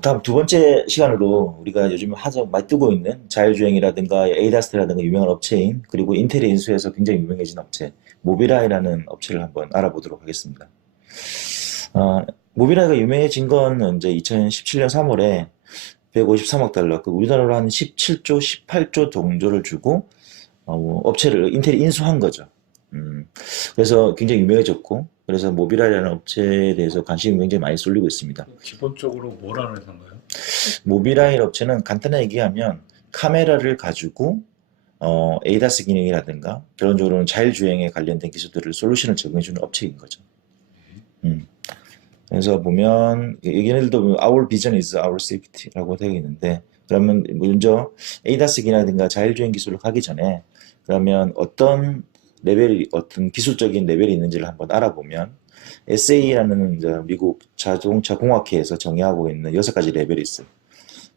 다음 두 번째 시간으로 우리가 요즘 한창 많이 뜨고 있는 자율주행이라든가 에이다스라든가 유명한 업체인 그리고 인텔이 인수해서 굉장히 유명해진 업체 모비라이라는 업체를 한번 알아보도록 하겠습니다. 어, 모비라이가 유명해진 건 이제 2017년 3월에 153억 달러, 그 우리나라로 한 17조, 18조 정도를 주고 업체를 인텔이 인수한 거죠. 음, 그래서 굉장히 유명해졌고, 그래서 모비라이라는 업체에 대해서 관심이 굉장히 많이 쏠리고 있습니다. 기본적으로 뭐라는 회사인가요? 모비라인 업체는 간단하게 얘기하면 카메라를 가지고 ADAS 기능이라든가 결론적으로는 자율주행에 관련된 기술들을 솔루션을 제공해주는 업체인 거죠. 음. 그래서 보면 예를 들면 Our vision is our safety라고 되어 있는데 그러면 먼저 ADAS 기능이라든가 자율주행 기술을 하기 전에 그러면 어떤 기술적인 레벨이 있는지를 한번 알아보면 SA라는 미국 자동차 공학회에서 정의하고 있는 6가지 레벨이 있어요.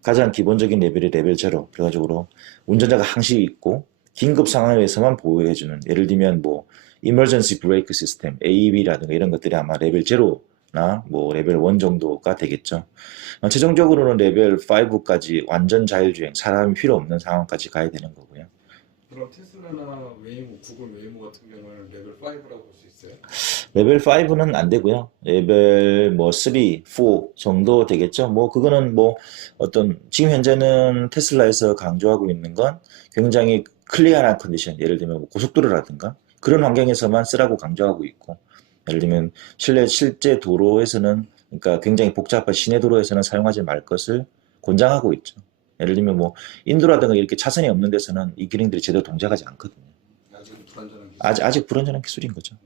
가장 기본적인 레벨이 레벨 제로. 그래가지고 운전자가 항시 있고 긴급 상황에서만 보호해주는 예를 들면 뭐 emergency brake system AEB라든가 이런 것들이 아마 레벨 제로나 뭐 레벨 1 정도가 되겠죠. 최종적으로는 레벨 5까지 완전 자율주행 사람이 필요 없는 상황까지 가야 되는 거고요. 그럼 테슬라나 웨이모, 구글 웨이모 같은 경우는 레벨 5라고 볼 수 있어요? 레벨 5는 안 되고요. 레벨 뭐 3, 4 정도 되겠죠. 뭐 그거는 뭐 어떤 지금 현재는 테슬라에서 강조하고 있는 건 굉장히 클리어한 컨디션. 예를 들면 뭐 고속도로라든가 그런 환경에서만 쓰라고 강조하고 있고 예를 들면 실제 도로에서는 그러니까 굉장히 복잡한 시내 도로에서는 사용하지 말 것을 권장하고 있죠. 예를 들면 뭐 인도라든가 이렇게 차선이 없는 데서는 이 기능들이 제대로 동작하지 않거든요. 아직은 불안전한 기술. 아직 불완전한 기술인 거죠.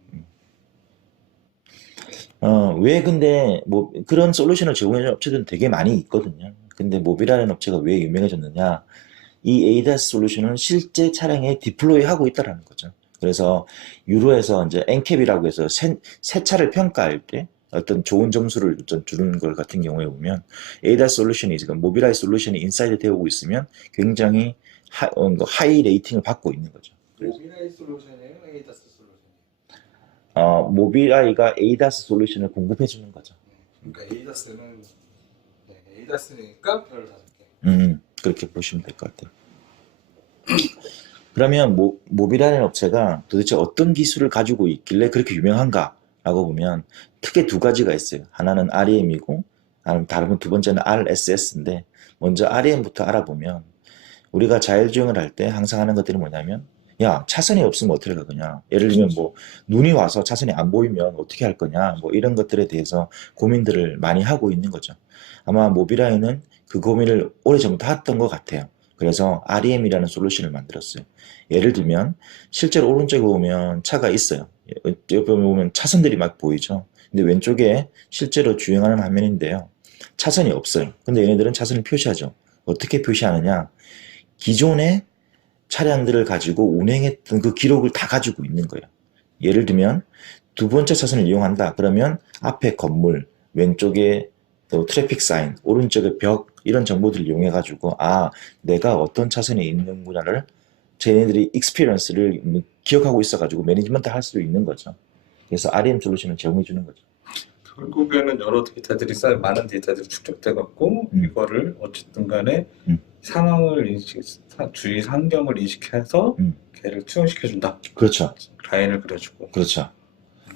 왜 근데 뭐 그런 솔루션을 제공해주는 업체들은 되게 많이 있거든요. 근데 모비라는 업체가 왜 유명해졌느냐? 이 ADAS 솔루션은 실제 차량에 디플로이 하고 있다라는 거죠. 그래서 유로에서 이제 엔캡이라고 해서 새 차를 평가할 때 어떤 좋은 점수를 주는 걸 같은 경우에 보면 ADAS 솔루션이 지금 모비라이 솔루션이 인사이드 되어 오고 있으면 굉장히 하이 레이팅을 받고 있는 거죠. 모비라이 솔루션이에요? 에이다스 솔루션이에요? 모비라이가 ADAS 솔루션을 공급해 주는 거죠. 그러니까 에이다스는 에이다스니까 별 5개. 그렇게 보시면 될 것 같아요. 그러면 모비라는 업체가 도대체 어떤 기술을 가지고 있길래 그렇게 유명한가라고 보면 크게 두 가지가 있어요. 하나는 REM이고 다른 두 번째는 RSS인데 먼저 REM부터 알아보면 우리가 자율주행을 할 때 항상 하는 것들이 뭐냐면 야 차선이 없으면 어떻게 할 거냐 예를 들면 뭐 눈이 와서 차선이 안 보이면 어떻게 할 거냐 뭐 이런 것들에 대해서 고민들을 많이 하고 있는 거죠. 아마 모비라이는 그 고민을 오래전부터 했던 것 같아요. 그래서 REM이라는 솔루션을 만들었어요. 예를 들면 실제로 오른쪽에 보면 차가 있어요. 옆에 보면 차선들이 막 보이죠. 근데 왼쪽에 실제로 주행하는 화면인데요. 차선이 없어요. 근데 얘네들은 차선을 표시하죠. 어떻게 표시하느냐? 기존의 차량들을 가지고 운행했던 그 기록을 다 가지고 있는 거예요. 예를 들면 두 번째 차선을 이용한다. 그러면 앞에 건물, 왼쪽에 또 트래픽 사인, 오른쪽에 벽 이런 정보들을 이용해 가지고 내가 어떤 차선에 있는구나를 쟤네들이 익스피리언스를 기억하고 있어 가지고 매니지먼트 할 수도 있는 거죠. 그래서 REM 솔루션을 제공해 주는 거죠. 결국에는 여러 데이터들이 많은 데이터들이 축적돼 갖고 이거를 어쨌든 간에 음. 상황을 주위 환경을 인식해서 걔를 투영시켜 준다. 그렇죠. 라인을 그려주고. 그렇죠.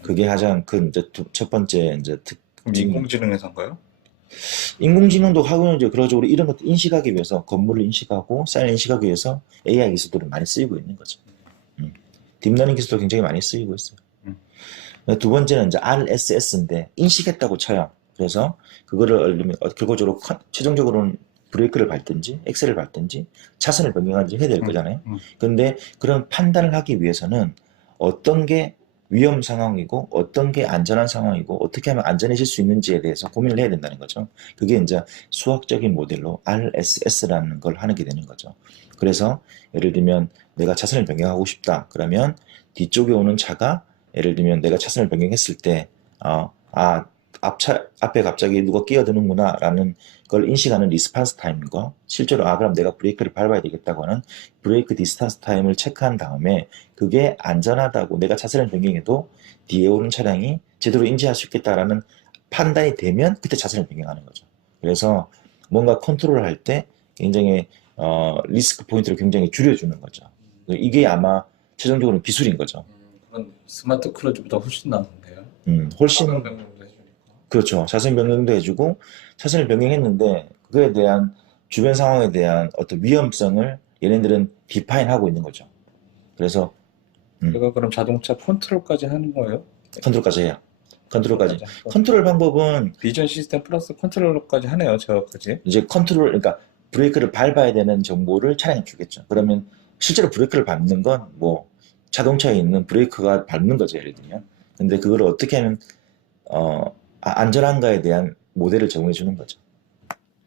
그게 가장 큰 이제 첫 번째 이제 그럼 인공지능 회사인가요? 인공지능도 하고 이제 그러적으로 이런 것도 인식하기 위해서 건물을 인식하고 사인을 인식하기 위해서 AI 기술들을 많이 쓰이고 있는 거죠. 딥러닝 기술도 굉장히 많이 쓰이고 있어요. 두 번째는 이제 RSS인데 인식했다고 쳐요. 그래서 그거를 결과적으로 최종적으로는 브레이크를 밟든지 엑셀을 밟든지 차선을 변경하든지 해야 될 거잖아요. 그런데 그런 판단을 하기 위해서는 어떤 게 위험 상황이고 어떤 게 안전한 상황이고 어떻게 하면 안전해질 수 있는지에 대해서 고민을 해야 된다는 거죠. 그게 이제 수학적인 모델로 RSS라는 걸 하게 되는 거죠. 그래서 예를 들면 내가 차선을 변경하고 싶다. 그러면 뒤쪽에 오는 차가 예를 들면 내가 차선을 변경했을 때 앞에 갑자기 누가 끼어드는구나 라는 걸 인식하는 리스판스 타임과 실제로 그럼 내가 브레이크를 밟아야 되겠다고 하는 브레이크 디스턴스 타임을 체크한 다음에 그게 안전하다고 내가 차선을 변경해도 뒤에 오는 차량이 제대로 인지할 수 있겠다라는 판단이 되면 그때 차선을 변경하는 거죠. 그래서 뭔가 컨트롤할 때 굉장히 리스크 포인트를 굉장히 줄여주는 거죠. 이게 아마 최종적으로 기술인 거죠. 그건 스마트 크루즈보다 훨씬 나은데요. 훨씬 사용 변경도 해주니까. 그렇죠. 차선 변경도 해주고 차선을 변경했는데 그거에 대한 주변 상황에 대한 어떤 위험성을 얘네들은 디파인하고 있는 거죠. 그래서 제가 그럼 자동차 컨트롤까지 하는 거예요? 컨트롤까지 해요. 컨트롤까지. 컨트롤까지. 컨트롤 방법은 비전 시스템 플러스 컨트롤러까지 하네요, 저까지. 이제 컨트롤, 그러니까 브레이크를 밟아야 되는 정보를 차량에 주겠죠. 그러면 실제로 브레이크를 밟는 건 뭐 자동차에 있는 브레이크가 밟는 거죠, 예를 들면. 근데 그걸 어떻게 하면 안전한가에 대한 모델을 제공해 주는 거죠.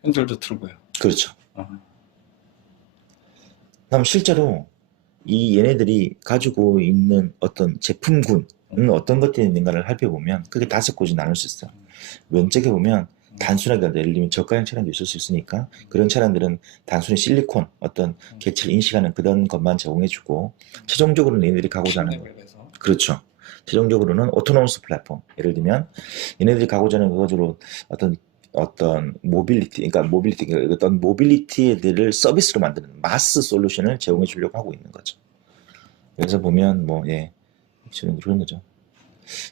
핸들도 틀고요. 그렇죠. 어. 그럼 실제로 이 얘네들이 가지고 있는 어떤 제품군은 어떤 것들이 있는가를 살펴보면 크게 5곳이 나눌 수 있어요. 왼쪽에 보면 단순하게 예를 들면 저가형 차량도 있을 수 있으니까 그런 차량들은 단순히 실리콘 어떤 객체를 인식하는 그런 것만 제공해주고 최종적으로는 얘네들이 가고자 하는 거 레벨에서. 그렇죠. 최종적으로는 오토노머스 플랫폼 예를 들면 얘네들이 가고자 하는 그거로 어떤 모빌리티 어떤 모빌리티들을 서비스로 만드는 마스 솔루션을 제공해 주려고 하고 있는 거죠. 그래서 보면 지금 그런 거죠.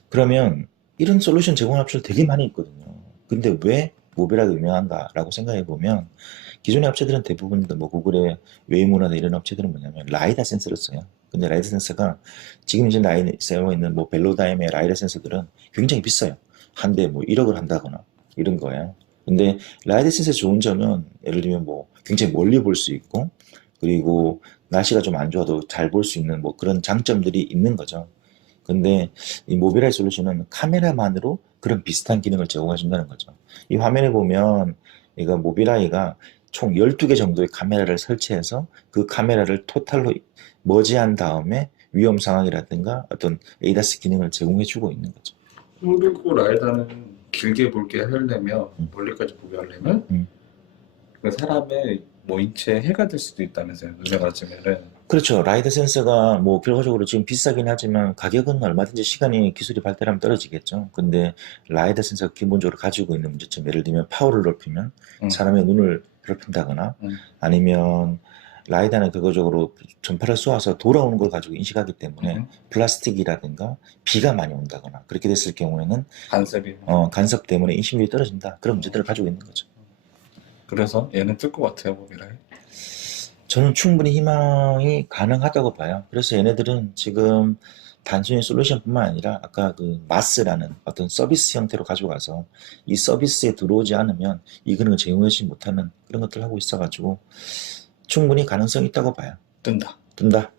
그러면 이런 솔루션 제공하는 업체들 되게 많이 있거든요. 근데 왜 모빌하게 유명한가라고 생각해 보면 기존의 업체들은 대부분 뭐 구글의 웨이모나 이런 업체들은 뭐냐면 라이다 센서를 써요. 근데 라이다 센서가 지금 이제 쓰고 있는 뭐 벨로다임의 라이다 센서들은 굉장히 비싸요. 한 대 뭐 1억을 한다거나 이런 거예요. 근데 라이다 센서 좋은 점은 예를 들면 뭐 굉장히 멀리 볼 수 있고 그리고 날씨가 좀 안 좋아도 잘 볼 수 있는 뭐 그런 장점들이 있는 거죠. 근데 이 모빌아이 솔루션은 카메라만으로 그런 비슷한 기능을 제공해 준다는 거죠. 이 화면에 보면 이거 모빌아이가 총 12개 정도의 카메라를 설치해서 그 카메라를 토탈로 머지한 다음에 위험 상황이라든가 어떤 에이다스 기능을 제공해 주고 있는 거죠. 그리고 라이다는 길게 볼게 하려면 멀리까지 보게 하려면 그 사람의 뭐 인체에 해가 될 수도 있다면서요. 눈에 맞으면은. 그렇죠. 라이다 센서가 뭐 결과적으로 지금 비싸긴 하지만 가격은 얼마든지 시간이 기술이 발달하면 떨어지겠죠. 근데 라이다 센서가 기본적으로 가지고 있는 문제점 예를 들면 파워를 높이면 사람의 눈을 괴롭힌다거나 아니면 라이다는 그거적으로 전파를 쏘아서 돌아오는 걸 가지고 인식하기 때문에 플라스틱이라든가 비가 많이 온다거나 그렇게 됐을 경우에는 간섭이. 간섭 때문에 인식률이 떨어진다. 그런 문제들을 가지고 있는 거죠. 그래서 얘는 뜰 것 같아요, 모빌아이. 저는 충분히 희망이 가능하다고 봐요. 그래서 얘네들은 지금 단순히 솔루션뿐만 아니라 아까 그 마스라는 어떤 서비스 형태로 가져가서 이 서비스에 들어오지 않으면 이 기능을 제공하지 못하는 그런 것들을 하고 있어가지고 충분히 가능성이 있다고 봐요. 뜬다. 뜬다.